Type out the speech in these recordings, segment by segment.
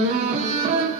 Música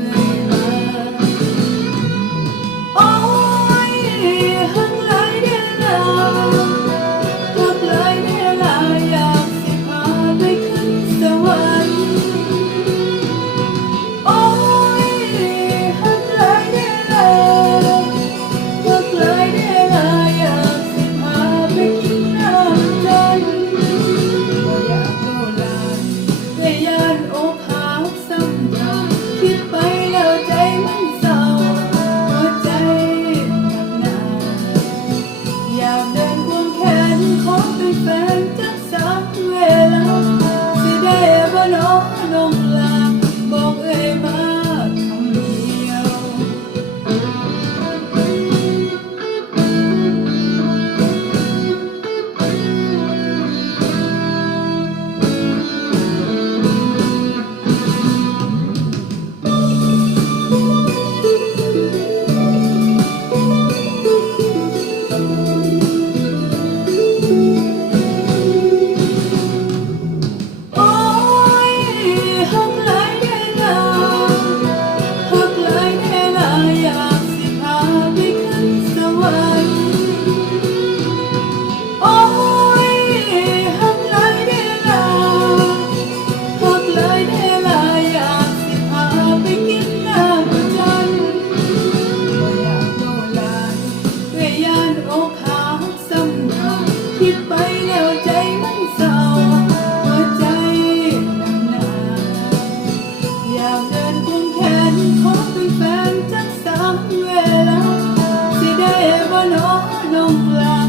no, no, no,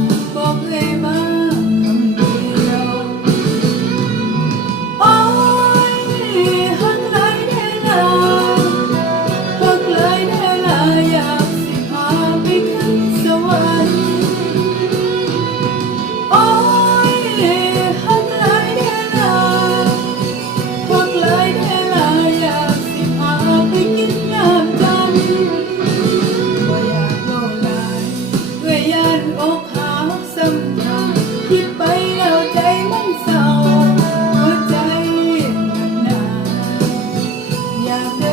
down.